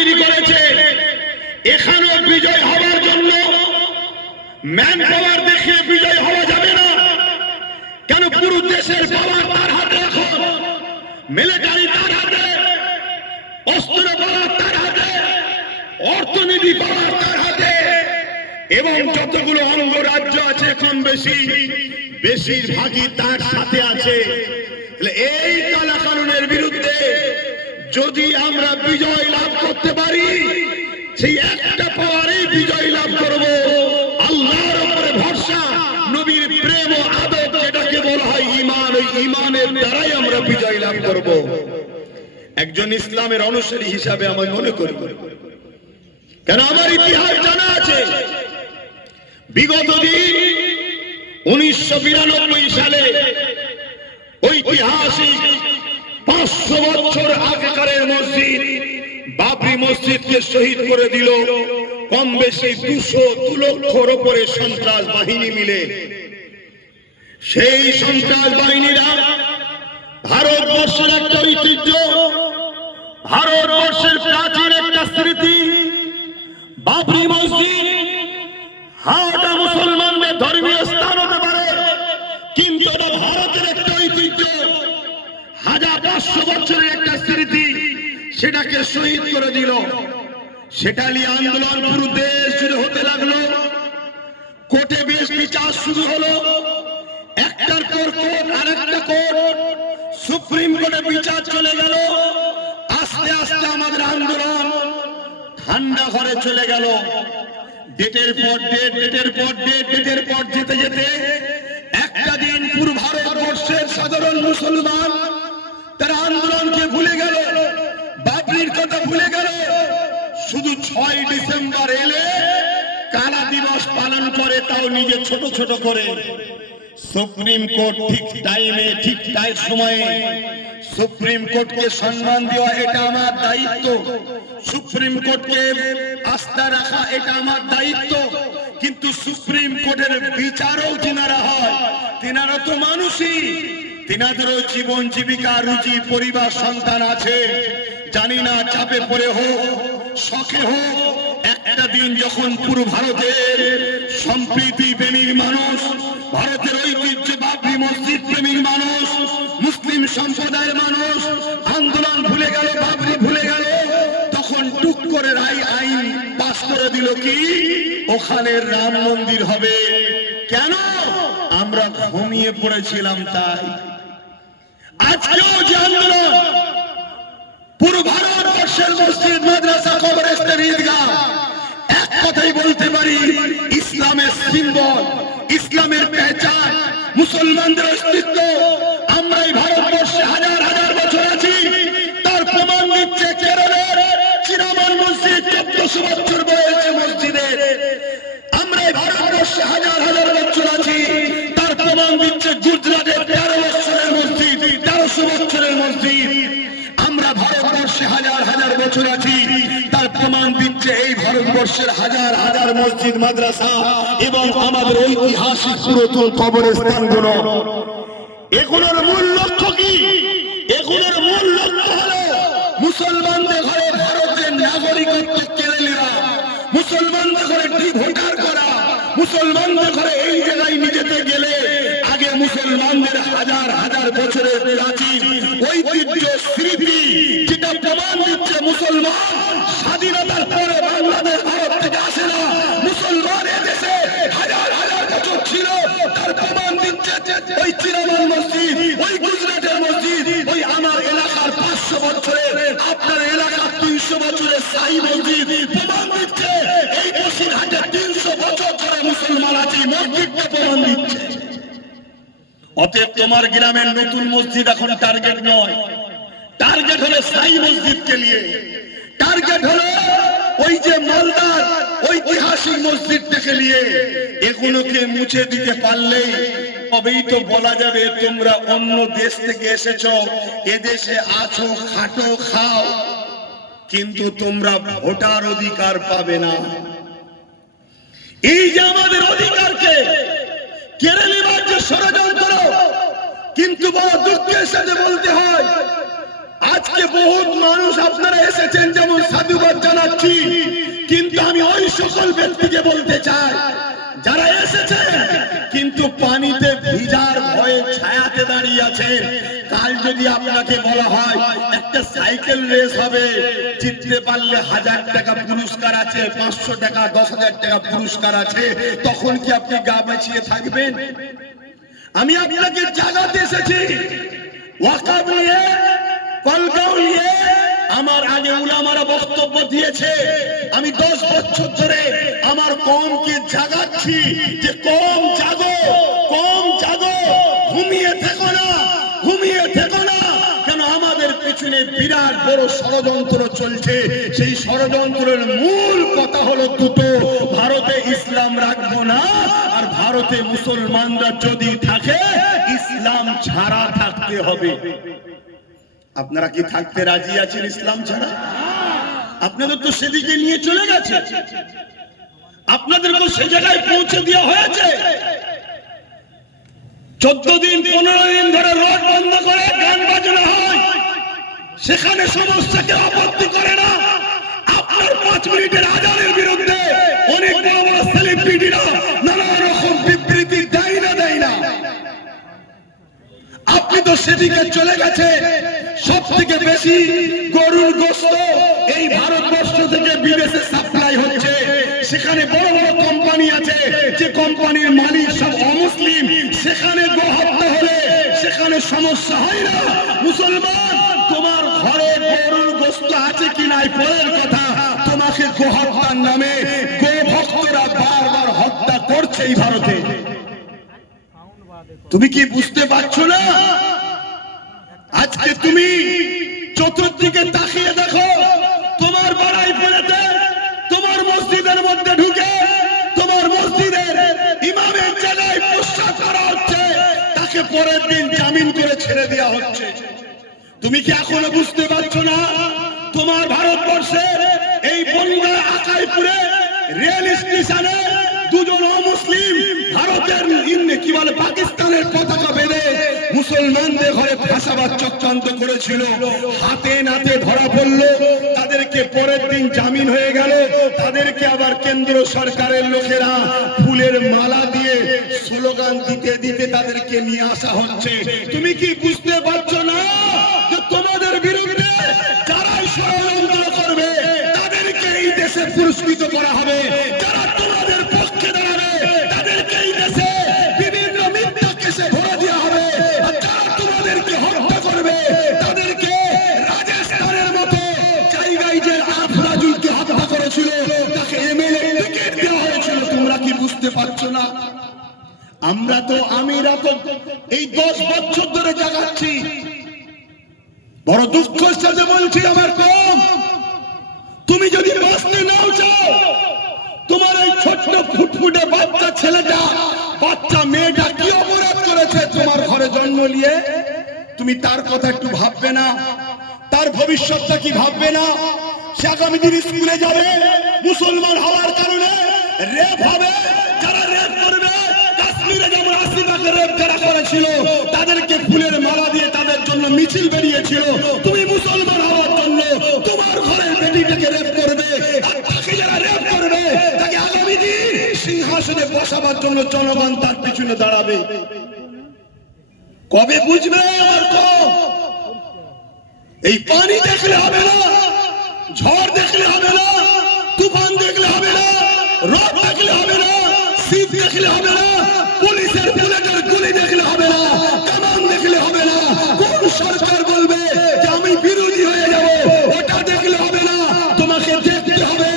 তৈরি করেছে। এখানেও বিজয় হওয়ার জন্য ম্যান পাওয়ার দেখিয়ে বিজয় হওয়া যাবে না। কেন পুরো দেশের পাওয়ার তার হাতে, এখন মিলিটারি তার হাতে, অস্ত্র পাওয়ার তার হাতে, অর্থনীতি পাওয়ার তার হাতে, এবং যতগুলো অঙ্গরাজ্য আছে কম বেশি বেশিরভাগই তার সাথে আছে। এই কালা কানুনের বিরুদ্ধে যদি আমরা বিজয় লাভ করতে পারি, সেই একটা পাওয়ারেই বিজয় লাভ করব, আল্লাহর উপরে ভরসা, নবীর প্রেম ও আদব, যেটাকে বলা হয় ঈমান, ওই ঈমানের দ্বারাই আমরা বিজয় লাভ করব। একজন ইসলামের অনুসারী হিসাবে আমি মনে করি, কেন আমার ইতিহাস জানা আছে। বিগত দিন 1992 সালে ঐতিহাসিক 500 বছর আগেকারের মসজিদ বাবরি মসজিদকে শহীদ করে দিল কম বেশি 200 লক্ষর উপরে সন্ত্রাস বাহিনী মিলে। সেই সন্ত্রাস বাহিনীরা ভারতবর্ষের একটা ঐতিহ্য, ভারতবর্ষের প্রাচীন একটা স্মৃতি বাবরি মসজিদ। হাওড়া মুসলমানদের ধর্মীয় স্থান হতে পারে, কিন্তু এটা ভারতের একটা ঐতিহ্য, 1500 বছরের একটা স্মৃতি, সেটাকে শহীদ করে দিল। সেটা নিয়ে আন্দোলন পুরো দেশ জুড়ে হতে লাগলো। কোর্টে বেশ বিচার শুরু হলো, একটার পর কোর্ট, আরেকটা কোর্ট, সুপ্রিম কোর্টে বিচার চলে গেল। আস্তে আস্তে আমাদের আন্দোলন ঠান্ডা ঘরে চলে গেল। ডেটের পর ডেট, ডেটের পর ডেট, ডেটের পর যেতে যেতে একটা দিন পুরো ভারতবর্ষের সাধারণ মুসলমান তারা আন্দোলনকে ভুলে গেল, বাবরির কথা ভুলে গেল। শুধু 6 ডিসেম্বর এলে কালা দিবস পালন করে, তাও নিজে ছোট ছোট করে। সুপ্রিম কোর্ট ঠিক টাইমে, ঠিক সময়ে সুপ্রিম কোর্টকে সম্মান দেওয়া, এটা আমার দায়িত্ব। সুপ্রিম কোর্টকে আস্থা রাখা, এটা আমার দায়িত্ব। কিন্তু সুপ্রিম কোর্টের বিচারও যিনারা হয়, তিনারা তো মানুষই, তিনাদেরও জীবন জীবিকা, রুজি, পরিবার, সন্তান আছে। জানি না চাপে পড়ে হোক, শখে হোক, একটা দিন যখন পুরো ভারতের সম্প্রীতি প্রেমীর মানুষ, ভারতের ঐতিহ্য বাবরি মসজিদ প্রেমীর মানুষ, মুসলিম সম্প্রদায়ের মানুষ আন্দোলন ভুলে গেল, বাবরি ভুলে গেল, তখন টুক করে আইন পাস করে দিল কি ওখানে রাম মন্দির হবে। কেন? আমরা ঘুমিয়ে পড়েছিলাম তাই। আজকেও যে আন্দোলন, পুরো ভারতবর্ষের মসজিদ, মাদ্রাসা, কবরস্থান, ঈদগাহ, এক কথাই বলতে পারি ইসলামের সিম্বল, ইসলামের পেহচান, মুসলমানদের অস্তিত্ব। আমরা এই ভারতবর্ষে হাজার হাজার বছর আছি, তার প্রমাণ দিচ্ছে কেরলের চিরামান মসজিদ 1400 বছর বয়সে মসজিদের। আমরা এই ভারতবর্ষে হাজার হাজার বছর আছি, তার প্রমাণ দিচ্ছে গুজরাটের 13 বছরের মসজিদ, 1300 বছরের মসজিদ। আমরা ভারতবর্ষে হাজার হাজার বছর আছি, তার প্রমাণ দিচ্ছে এই ভারতবর্ষের হাজার হাজার মসজিদ, মাদ্রাসা এবং আমাদের ঐতিহাসিক পুরাতন কবরস্থানগুলো। এগুলোর মূল লক্ষ্য কি? এগুলোর মূল লক্ষ্য হলো মুসলমানদের ঘরে ভারতের নাগরিকত্ব কেড়ে নেওয়া, মুসলমানদের ঘরে ভোটার করা, মুসলমানদের ঘরে এই জায়গায় নিজেতে গেলে আগে মুসলমানদের হাজার হাজার বছরের প্রাচীন ঐতিহ্য, স্মৃতি, যেটা প্রমাণ দিচ্ছে মুসলমান স্বাধীনতার পরে বাংলাদেশ ভারত থেকে আসে না, মুসলমান এদেশে হাজার হাজার বছর ছিল, তার প্রমাণ দিচ্ছে ওই চিরামান মসজিদ, ওই গুজরাটের মসজিদ, ওই আমার এলাকার 500 বছরের, আপনার এলাকার 300 বছরের শাহী মসজিদ। প্রমাণ দিচ্ছে এই বসিরহাটে 300 বছর ধরে মুসলমান আছে, মসজিদটা প্রমাণ দিচ্ছে। অতএব তোমার গ্রামের নতুন মসজিদ এখন টার্গেট নয়, টার্গেট হলো শাহী মসজিদকে নিয়ে, টার্গেট হলো ওই যে মালদার ঐতিহাসিক মসজিদটাকে নিয়ে। এগুলোকে মুছে দিতে পারলেই তবেই তো বলা যাবে তোমরা অন্য দেশ থেকে এসেছো, এদেশে আছো, খাটো, খাও, কিন্তু তোমরা ভোটার অধিকার পাবে না। এই যে আমাদের অধিকারকে কেড়ে নেবার যে ষড়যন্ত্র, কিন্তু বড় দুঃখের সাথে বলতে হয় আজকে আজকে বহুত মানুষ আপনারা এসেছেন, যেমন সাধুবাদ জানাচ্ছি, কিন্তু আমি ওই সকল ব্যক্তিকে বলতে চাই যারা এসেছেন কিন্তু পানিতে ভিজার ভয়ে ছায়াতে দাঁড়িয়ে আছেন। কাল যদি আপনাকে বলা হয় একটা সাইকেল রেস হবে, জিততে পারলে 1000 টাকা পুরস্কার আছে, 500 টাকা, 10,000 টাকা পুরস্কার আছে, তখন কি আপনি গা বাঁচিয়ে থাকবেন? আমি আপনাকে জাগাতে এসেছি ওয়াকফ নিয়ে, কলগাঁও নিয়ে। আমার আগে উলামারা বক্তব্য দিয়েছে, আমি 10 বছর ধরে আমার কওমকে জাগাচ্ছি যে কওম জাগো, কওম জাগো, ঘুমিয়ে থেকো না, ঘুমিয়ে থেকো না। কেন আমাদের পেছনে বিরাট বড় ষড়যন্ত্র চলছে। সেই ষড়যন্ত্রের মূল কথা হলো দুটো, ভারতে ইসলাম রাখবো না, আর ভারতে মুসলমানরা যদি থাকে ইসলাম ছাড়া থাকতে হবে। আপনারা কি থাকতে রাজি আছেন ইসলাম ছাড়া? আপনাদের তো সেদিকে নিয়ে চলে গেছে, আপনাদেরকে সে জায়গায় পৌঁছে দেওয়া হয়েছে। 14 দিন 15 দিন ধরে রোড বন্ধ করে গান বাজনা হয়, সেখানে সমস্যা কেউ আপত্তি করে না। আপনার 5 মিনিটের আজানের বিরুদ্ধে অনেক বড় বড় সেলিব্রিটিরা নানা রকম বিবৃতি দেয় না। আপনি তো সেদিকে চলে গেছে। সব থেকে বেশি গরুর গোশত এই ভারতবর্ষ থেকে বিদেশে সাপ্লাই হচ্ছে। সেখানে বড় বড় কোম্পানি আছে, যে কোম্পানির মালিক সব অমুসলিম। সেখানে গোহত্যা হলে সেখানে সমস্যা হয় না। মুসলমান, তোমার ঘরে গরুর গোশত আছে কি নাই পরের কথা, তোমাকে গোহত্যার নামে গো ভক্তরা বারবার হত্যা করছে এই ভারতে। তুমি কি বুঝতে পারছো না? আজকে তুমি চতুর্দিকে তাকিয়ে দেখো, তোমার বাড়াই ফেলেতে, তোমার মসজিদের মধ্যে ঢুকে তোমার মসজিদের ইমামের জায়গায় প্রস্রাব করা হচ্ছে, তাকে পরের দিন জামিন করে ছেড়ে দেওয়া হচ্ছে। তুমি কি এখনো বুঝতে পারছো না? তোমার ভারতবর্ষের এই বনগাঁ আকাইপুরে রেল স্টেশনে 2 জন অমুসলিম ভারতের কি বলে পাকিস্তানের পতাকা বেঁধে মুসলমানদের ঘরে ফাঁসাবার চক্রান্ত করেছিল। হাতে নাতে ধরা পড়লো, তাদেরকে পরের দিন জামিন হয়ে গেল। তাদেরকে আবার কেন্দ্র সরকারের লোকেরা ফুলের মালা দিয়ে স্লোগান দিতে দিতে তাদেরকে নিয়ে আসা হচ্ছে। তুমি কি বুঝতে পারছো না যে তোমাদের বিরুদ্ধে যারাই ষড়যন্ত্র করবে তাদেরকে এই দেশে পুরস্কৃত করা হবে? যারা তোমাদের পক্ষে দাঁড়াবে তাদেরকে এই দেশে বিভিন্ন মিথ্যা কেসে ভরে দেওয়া হবে। আর যারা তোমাদেরকে হত্যা করবে তাদেরকে রাজস্থানের মতো জায়গায় যে আফরাজুলকে হত্যা করেছিল তাকে এমএলএ টিকিট দেওয়া হয়েছিল। তোমরা কি বুঝতে পারছো না? আমরা তো এই 10 বছর ধরে জাগাচ্ছি। বড় দুঃখের সাথে বলছি আমার কম, তুমি যদি বাঁচতে নাও চাও, তোমার এই ছোট্ট ফুটফুটে বাচ্চা ছেলেটা, বাচ্চা মেয়েটা কি অপরাধ করেছে তোমার ঘরে জন্ম নিয়ে, তুমি তার কথা একটু ভাববে না? তার ভবিষ্যৎটা কি ভাববে না? সে আগামী দিন স্কুলে যাবে, মুসলমান হওয়ার কারণে রেপ হবে। যারা রেপ করবে, কাশ্মীরে যেমন আসিফাকে রেপ যারা করেছিল তাদেরকে ফুলের মালা দিয়ে তাদের জন্য মিছিল বেরিয়েছিল। তুমি মুসলমান হওয়ার জন্য তোমার ঘরের বেটিটাকে রেপ করবে, আর তাকে যারা রেপ করবে তাকে আগামী দিন সিংহাসনে বসাবার জন্য জনগণ তার পিছনে দাঁড়াবে। কবে বুঝবে আমার কম? এই পানি দেখলে হবে না, ঝড় দেখলে হবে না, তুফান দেখলে হবে না, রোদ দেখলে হবে না, শীত দেখলে হবে না, পুলিশের বুলেটের গুলি দেখলে হবে না, কামান দেখলে হবে না, কোন সরকার বলবে যে আমি বিরোধী হয়ে যাব ওটা দেখলে হবে না। তোমাকে দেখতে হবে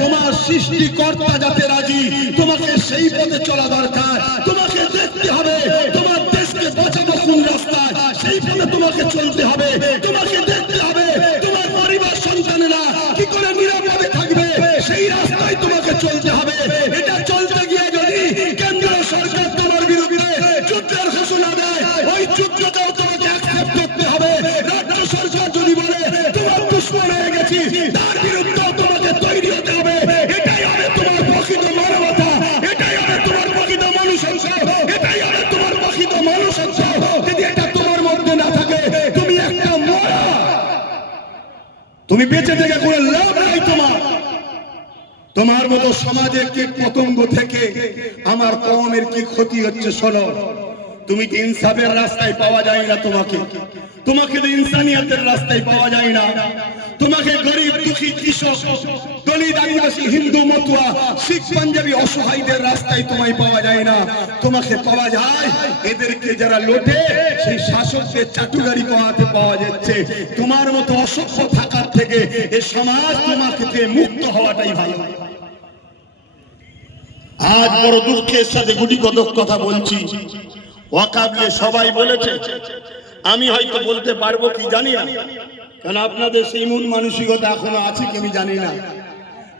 তোমার সৃষ্টিকর্তা যাতে রাজি, তোমাকে সেই পথে চলা দরকার। তোমাকে দেখতে হবে তোমার দেশকে বাঁচাবো কোন রাস্তায়, সেই পথে তোমাকে চলতে হবে। তোমাকে দেখতে হবে তোমার পরিবার সন্তানেরা কি করে নিরাপদে থাকবে, সেই রাস্তায় তোমাকে চলতে হবে। এটা চলতে গিয়ে যদি কেন্দ্র সরকার তোমার বিরুদ্ধে যুদ্ধের ঘোষণা দেয়, ওই যুদ্ধটাও তোমাকে অ্যাকসেপ্ট করতে হবে। রাজ্য সরকার যদি বলে তোমার দুশ্মন হয়ে গেছি, তার বিরুদ্ধেও তোমাকে তৈরি হতে হবে। এটাই হবে তোমার প্রকৃত মানবতা, এটাই হবে তোমার প্রকৃত মনুষ্যত্ব, এটাই হবে তোমার প্রকৃত মনুষ্যত্ব। যদি এটা তোমার মধ্যে না থাকে, তুমি একটা মরা, তুমি বেঁচে থেকে কোনো লাভ নাই তোমার মতো সমাজে কীট পতঙ্গ থেকে আমার কওমের কি ক্ষতি হচ্ছে শোনো। তুমি কি ইনসাফের রাস্তায় পাওয়া যায় না, তোমাকে তো ইনসানিয়তের রাস্তায় পাওয়া যায় না, তোমাকে গরিব দুঃখী কৃষক দলিত আদিবাসী হিন্দু মতুয়া শিখ পাঞ্জাবি অসহায়দের রাস্তায় তোমায় পাওয়া যায় না, তোমাকে পাওয়া যায় এদেরকে যারা লোটে সেই শাসকদের চাটুকারি করাতে পাওয়া যাচ্ছে। তোমার মতো অসভ্য থাকার থেকে এই সমাজ তোমাকে মুক্ত হওয়াটাই ভালো। আজ বড় দুঃখের সাথে গুটি কতক কথা বলছি, ওয়াকাব নিয়ে সবাই বলেছে, আমি হয়তো বলতে পারবো কি জানি না, কারণ আপনাদের সেই মন মানসিকতা এখনো আছে কি আমি জানি না,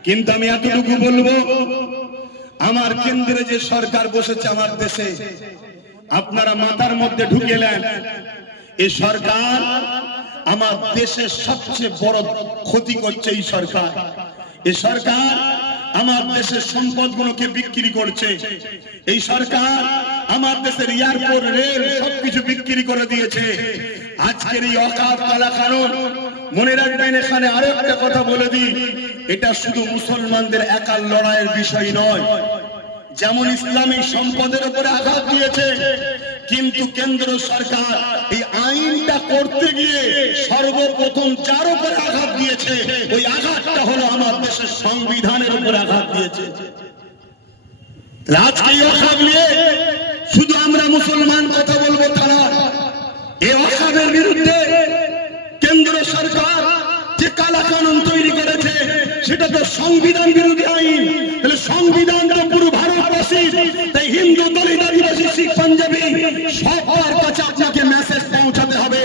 কিন্তু আমি এতটুকু বলবো, আমার কেন্দ্রে যে সরকার বসেছে আমার দেশে, আপনারা মাথার মধ্যে ঢুকেলেন এই সরকার আমার দেশের সবচেয়ে বড় ক্ষতি করছে। এই সরকার আমার দেশের সম্পদগুলোকে বিক্রি করছে। এই সরকার আমার দেশের এয়ারপোর্ট রেল সবকিছু বিক্রি করে দিয়েছে। আজকের এই ওয়াকফ কালা কানুন, মনে রাখবেন এখানে আরো একটা কথা বলে দিই, এটা শুধু মুসলমানদের একার লড়াইয়ের বিষয় নয়। যেমন ইসলামী সম্পদের উপরে আঘাত দিয়েছে, কিন্তু কেন্দ্র সরকার এই আইনটা করতে গিয়ে সর্বপ্রথম যার উপরে আঘাত দিয়েছে ওই আঘাতটা হলো আমার দেশের সংবিধানের উপরে আঘাত দিয়েছে। আজকে ওয়াকফ নিয়ে শুধু আমরা মুসলমান কথা বলবো তা না, এই ওয়াকফের বিরুদ্ধে কেন্দ্র সরকার যে কালা কানুন তৈরি করেছে সেটা তো সংবিধান বিরোধী আইন। তাহলে সংবিধান তো পুরো ভারতবাসীর, তাই হিন্দু দলিত আদিবাসী শিখ পাঞ্জাবি সবার কাছে আপনাকে মেসেজ পৌঁছাতে হবে,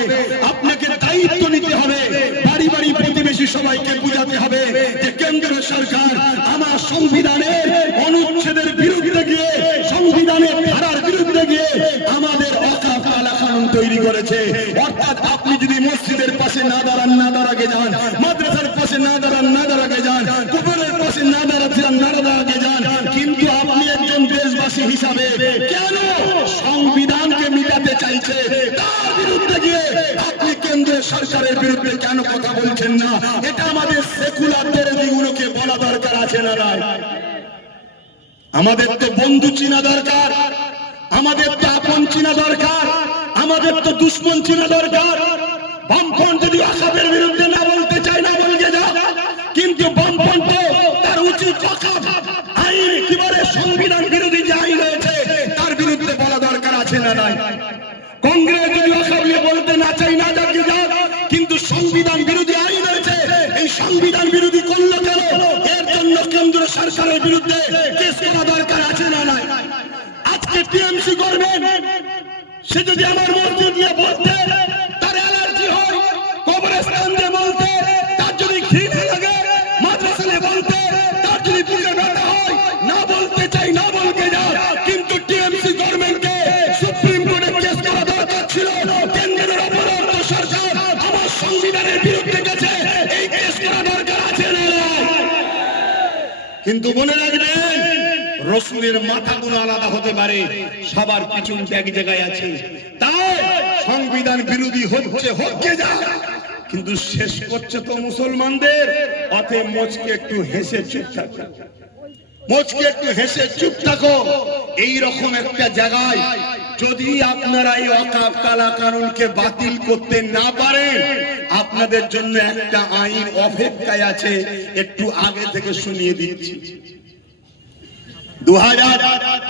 আপনাকে দায়িত্ব নিতে হবে, বাড়ি বাড়ি প্রতিবেশী সবাইকে বুঝাতে হবে যে কেন্দ্র সরকার আমার সংবিধানের অনুচ্ছেদের বিরুদ্ধে গিয়ে, সংবিধানের ধারার বিরুদ্ধে গিয়ে আমাদের ওয়াকফ কালা কানুন তৈরি করেছে। অর্থাৎ আপনি যদি মসজিদের পাশে না দাঁড়াগে যান, মাদ্রাসার পাশে না দাঁড়াগে যান, কুকুরের পাশে না দাঁড়াগে যান, কিন্তু আপনি একজন দেশবাসী হিসাবে কেন সংবিধানকে মিটাতে চাইছে তার বিরুদ্ধে গিয়ে আপনি কেন্দ্রের সরকারের বিরুদ্ধে কেন কথা বলছেন না? এটা আমাদের সেকুলার দরদিগুলোকে বলা দরকার আছে না নাই? আমাদের তো বন্ধু চিনা দরকার, আমাদের তো আপন চিনা দরকার, আমাদের তো দুশ্মন চিনা দরকার। বামপন্থী যদি ওয়াকফের বিরুদ্ধে না বলতে চায় না বলতে যা, কিন্তু বামপন্থী তার উচিত ওয়াকফ আইন একেবারে সংবিধান বিরোধী যে আইন রয়েছে তার বিরুদ্ধে বলা দরকার আছে না নাই? কংগ্রেস যদি ওয়াকফ নিয়ে বলতে না চাই না যাকে যা, কিন্তু সংবিধান বিরোধী আইন রয়েছে, এই সংবিধান বিরোধী করলো কেন? এর জন্য কেন্দ্র সরকারের বিরুদ্ধে কেস করা দরকার আছে না নাই? আজকে টিএমসি করবেন, সে যদি আমার মসজিদ নিয়ে বলতে তার অ্যালার্জি হয়, কবরস্থান দিয়ে বলতে তার যদি ঘৃণা লাগে, মাদ্রাসা নিয়ে বলতে তার যদি বুকে ব্যথা হয়, না বলতে চাই না বলতে যা, কিন্তু টিএমসি গভর্নমেন্টকে সুপ্রিম কোর্টে কেস করা দরকার ছিল। কেন্দ্রের অপরাধ সরকার আমার সংবিধানের বিরুদ্ধে গেছে, এই কেস করা দরকার আছে না? কিন্তু মনে রাখবেন রসুলের মাথাগুলো আলাদা হতে পারে, সবার পিছন এক জায়গায় আছে। তাই সংবিধান বিরোধী হচ্ছে যা, কিন্তু শেষ করছে তো মুসলমানদের। অতএব মোচকে একটু হেসে চুপ থাকো, মোচকে একটু হেসে চুপ থাকো। এইরকম একটা জায়গায় যদি আপনারা এই ওয়াকফ কালা কানুনকে বাতিল করতে না পারেন, আপনাদের জন্য একটা আইন অপেক্ষায় আছে, একটু আগে থেকে শুনিয়ে দিচ্ছি। 2000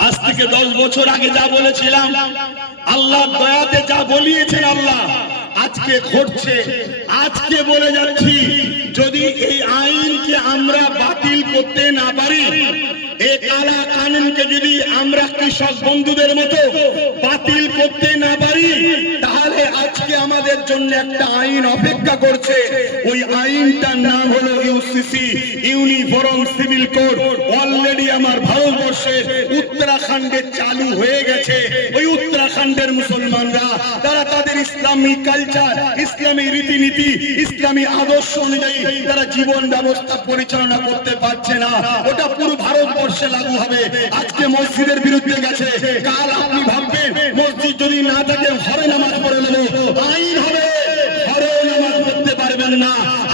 আজ থেকে 10 বছর আগে যা বলেছিলাম, আল্লাহ দয়াতে যা বলিয়েছেন আল্লাহ আজকে ঘটছে। আজকে বলে যাচ্ছি, যদি এই আইনকে আমরা বাতিল করতে না পারি, এই কালা কানুনকে যদি আমরা কৃষক বন্ধুদের মতো বাতিল করতে না পারি, তাহলে আজকে আমাদের জন্য একটা আইন অপেক্ষা করছে। ওই আইনটার নাম হলো UCC, uniform civil code. Already আমার ভারতবর্ষের উত্তরাখণ্ডে চালু হয়ে গেছে। ওই উত্তরাখণ্ডের মুসলমানরা তারা তাদের ইসলামী কালচার, ইসলামী রীতিনীতি, ইসলামী আদর্শ অনুযায়ী তারা জীবন ব্যবস্থা পরিচালনা করতে পারছে না। ওটা পুরো ভারতবর্ষে লাগু হবে। আজকে মসজিদের বিরুদ্ধে গেছে, কাল আপনি ভাববেন মসজিদ যদি না থাকে ঘরে নামাজ পড়ে নেব, আইন হবে ঘরে নামাজ পড়তে পারবেন না।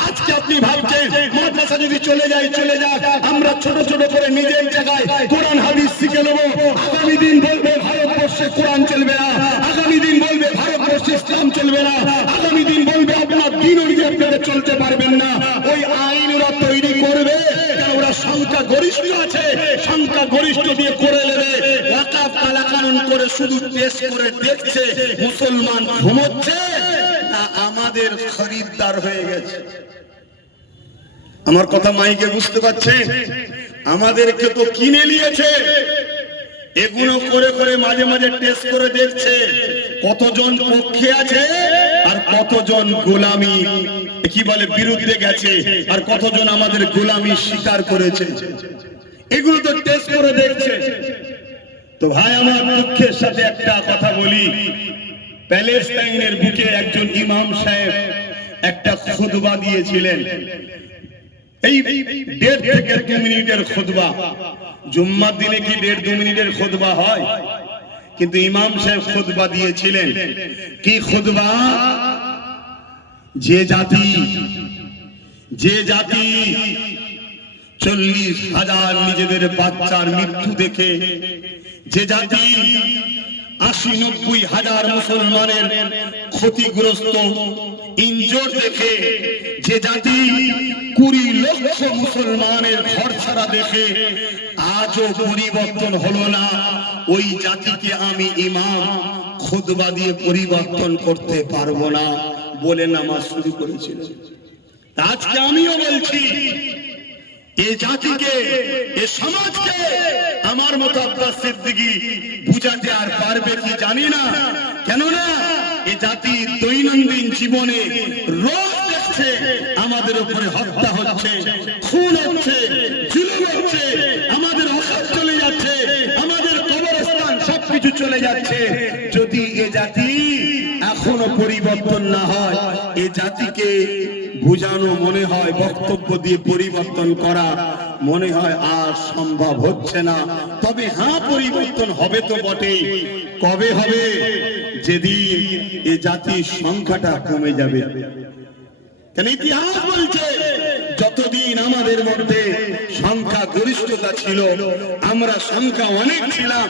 আজকে আপনি ভাবছেন মাদ্রাসা যদি চলে যায় চলে যাক, আমরা ছোট ছোট করে নিজের জায়গায় কোরআন হাদিস শিখে নেব। আগামী দিন বলবে ভারতবর্ষে কোরআন চলবে না, আগামী দিন বলবে ভারতবর্ষে ইসলাম চলবে না, আগামী দিন বলবে আপনার দিন অনুযায়ী আপনারা চলতে পারবেন না। ওই আইন ওরা তৈরি করবে, কারণ ওরা সংখ্যা গরিষ্ঠ আছে, সংখ্যা গরিষ্ঠ দিয়ে করে নেবে। ওয়াকাফ কালাকানুন করে শুধু টেস্ট করে দেখছে মুসলমান ঘুমোচ্ছে না আমাদের খরিদ্দার হয়ে গেছে। আমার কথা মাইকে বুঝতে পারছে? আমাদেরকে তো কিনে নিয়েছে। এগুলো করে করে মাঝে মাঝে টেস্ট করে দেখছে কতজন পক্ষে আছে আর কতজন গোলামি কি বলে বিরুদ্ধে গেছে, আর কতজন আমাদের গোলামি স্বীকার করেছে। এগুলো তো টেস্ট করে দেখছে। তো ভাই আমার দুঃখের সাথে একটা কথা বলি, প্যালেস্টাইনের বুকে একজন ইমাম সাহেব একটা খুতবা দিয়েছিলেন। এই 1.5 থেকে 2 মিনিটের খুতবা। জুম্মার দিনে কি 1.5-2 মিনিটের খুতবা হয়? কিন্তু ইমাম সাহেব খুতবা দিয়েছিলেন। কি খুতবা? যে জাতি 40,000 নিজেদের বাচ্চার মৃত্যু দেখে, যে জাতি 80-90 হাজার মুসলমানের ক্ষতিগ্রস্ত ইনজোর দেখে, যে জাতি 20 লক্ষ মুসলমানের ঘর ছাড়া দেখে আজও পরিবর্তন হলো না, ওই জাতিকে আমি ইমাম খুতবা দিয়ে পরিবর্তন করতে পারবো না বলে নামাজ শুরু করেছিল। আজকে আমিও বলছি এই জাতিকে, এই সমাজকে আমার মতো আব্বাস সিদ্দিকী বুঝাতে আর পারবে কি জানি না। কেননা এই জাতি দৈনন্দিন জীবনে রোজ দেখছে আমাদের উপরে হত্যা হচ্ছে, খুন হচ্ছে, জুলুম হচ্ছে, আমাদের অকাল চলে যাচ্ছে, আমাদের কবরস্থান সবকিছু চলে যাচ্ছে। যদি এ জাতি এখনো পরিবর্তন না হয়, এ জাতিকে বুঝানো মনে হয়, বক্তব্য দিয়ে পরিবর্তন করা মনে হয় আর সম্ভব হচ্ছে না। তবে হ্যাঁ, পরিবর্তন হবে তো বটেই। কবে হবে? যেদিন এ জাতির সংখ্যাটা কমে যাবে। কেন ইতিহাস বলছে যতদিন আমাদের মধ্যে সংখ্যা গরিষ্ঠতা ছিল, আমরা সংখ্যা অনেক ছিলাম,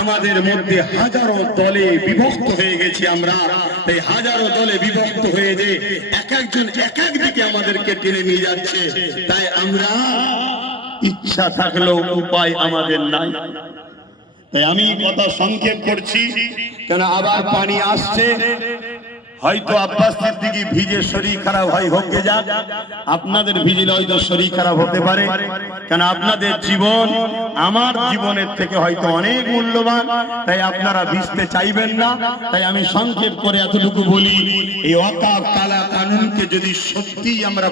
আমাদের মধ্যে হাজারো দলে বিভক্ত হয়ে গেছি আমরা। এই হাজারো দলে বিভক্ত হয়ে যে এক একজন এক এক দিকে আমাদেরকে টেনে নিয়ে যাচ্ছে। তাই আমরা ইচ্ছা থাকলেও উপায় আমাদের নাই। তাই আমি কথা সংক্ষেপ করছি, কেন আবার পানি আসছে। হয়তো আব্বাস সিদ্দিকী ভিজে শরীর খারাপ হয়, হোক গে যাক। আপনাদের ভিজলে হয়তো শরীর খারাপ হতে পারে, কেন আপনাদের জীবন আমার জীবনের থেকে হয়তো অনেক মূল্যবান। তাই আপনারা ভিজতে চাইবেন না। তাই আমি সংক্ষেপ করে এতটুকু বলি, এই ওয়াকাফ কালা কানুনকে যদি সত্যি আমরা